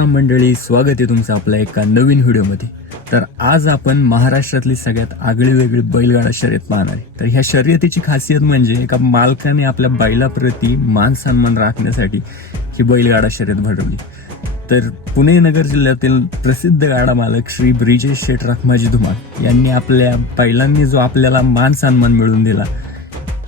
मंडळी, स्वागत आहे तुमचं आपल्या एका नवीन व्हिडिओमध्ये. तर आज आपण महाराष्ट्रातली सगळ्यात आगळी वेगळी बैलगाडा शर्यत पाहणार आहे. तर ह्या शर्यतीची खासियत म्हणजे एका मालकाने आपल्या बैलाप्रती मान सन्मान राखण्यासाठी ही बैलगाडा शर्यत भरवली. तर पुणे नगर जिल्ह्यातील प्रसिद्ध गाडा मालक श्री ब्रिजेश शेठ रखमाजी धुमाळ यांनी आपल्या बैलांनी जो आपल्याला मान सन्मान मिळवून दिला,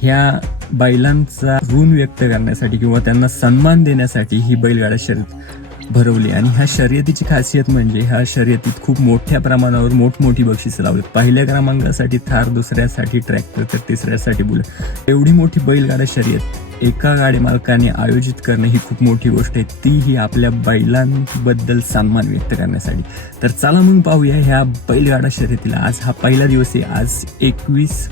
ह्या बैलांचा ऋण व्यक्त करण्यासाठी किंवा त्यांना सन्मान देण्यासाठी ही बैलगाडा शर्यत भरवली. आणि ह्या शर्यतीची खासियत म्हणजे ह्या शर्यतीत खूप मोठ्या प्रमाणावर मोठमोठी बक्षिसं लावली. पहिल्या क्रमांकासाठी थार, दुसऱ्यासाठी ट्रॅक्टर, तर तिसऱ्यासाठी बुलेट. एवढी मोठी बैलगाडा शर्यत एका गाडी मालकाने आयोजित करणं ही खूप मोठी गोष्ट आहे, तीही आपल्या बैलांबद्दल सन्मान व्यक्त करण्यासाठी. तर चला मग पाहूया ह्या बैलगाडा शर्यतीला. आज हा पहिला दिवस आहे. आज 21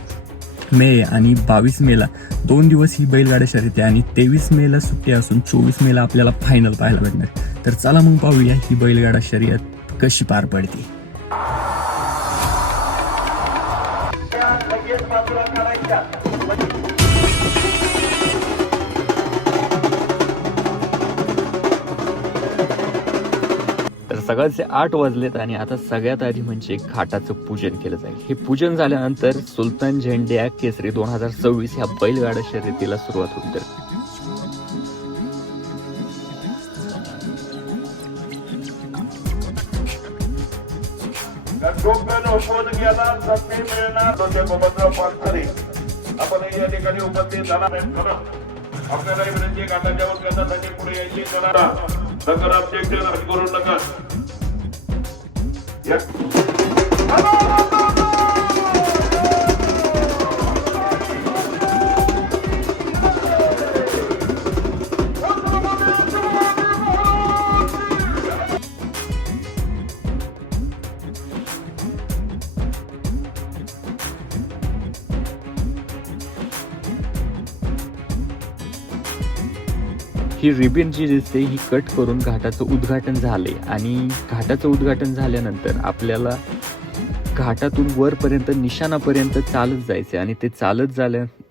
मे आणि 22 मेला 2 दिवस ही बैलगाडा शर्यत आहे आणि 23 मेला सुट्टी असून 24 मेला आपल्याला फायनल पाहायला भेटणार. तर चला मग पाहूया ही बैलगाडा शर्यत कशी पार पडते. तर सकाळचे 8 वाजलेत आणि आता सगळ्यात आधी म्हणजे घाटाचं पूजन केलं जाईल. हे पूजन झाल्यानंतर सुलतान झेंडे केसरी 2026 ह्या बैलगाडा शर्यतीला सुरुवात होईल. शोध घ्यायला संधी मिळणार आपण या ठिकाणी उपस्थित झाला आपल्याला विनंती घाटाच्या वतीनं त्यांनी पुढे यायची करू नका. ही रिबीन जी दिसते ही कट करून घाटाचं उद्घाटन झाले आणि घाटाचं उद्घाटन झाल्यानंतर आपल्याला घाटातून वरपर्यंत निशाणापर्यंत चालत जायचे आणि ते चालत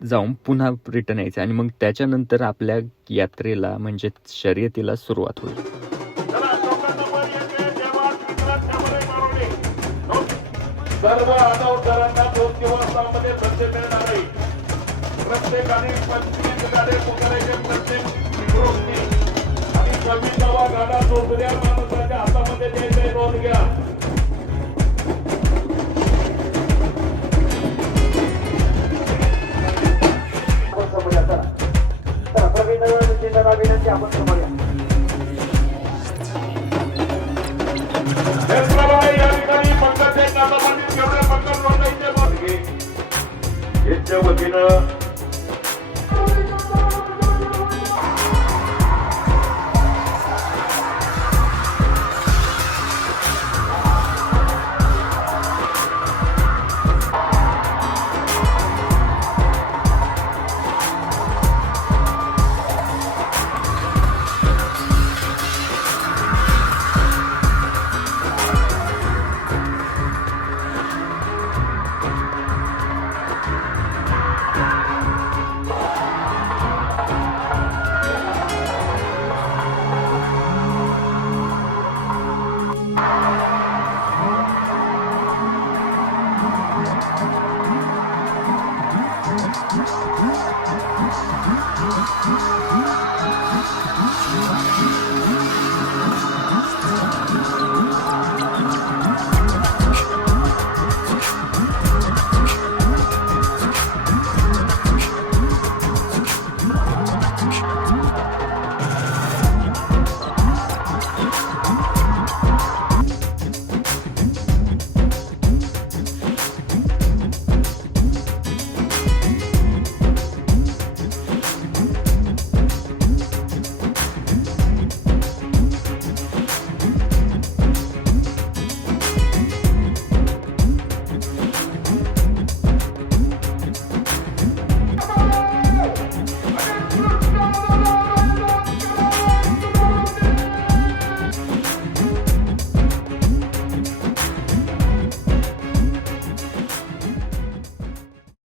जाऊन पुन्हा रिटर्न यायचे आणि मग त्याच्यानंतर आपल्या यात्रेला म्हणजे शर्यतीला सुरुवात होईल. सर्व आदवकरांना 2 दिवसांमध्ये संधी मिळणार आहे. प्रत्येकाने 25 गाडे पुकारायचे प्रत्येक आणि 26वा गाडा दुसऱ्या माणसाच्या हातामध्ये द्यायचा. नोंद घ्या. या ठिकाणी पंकज वतीनं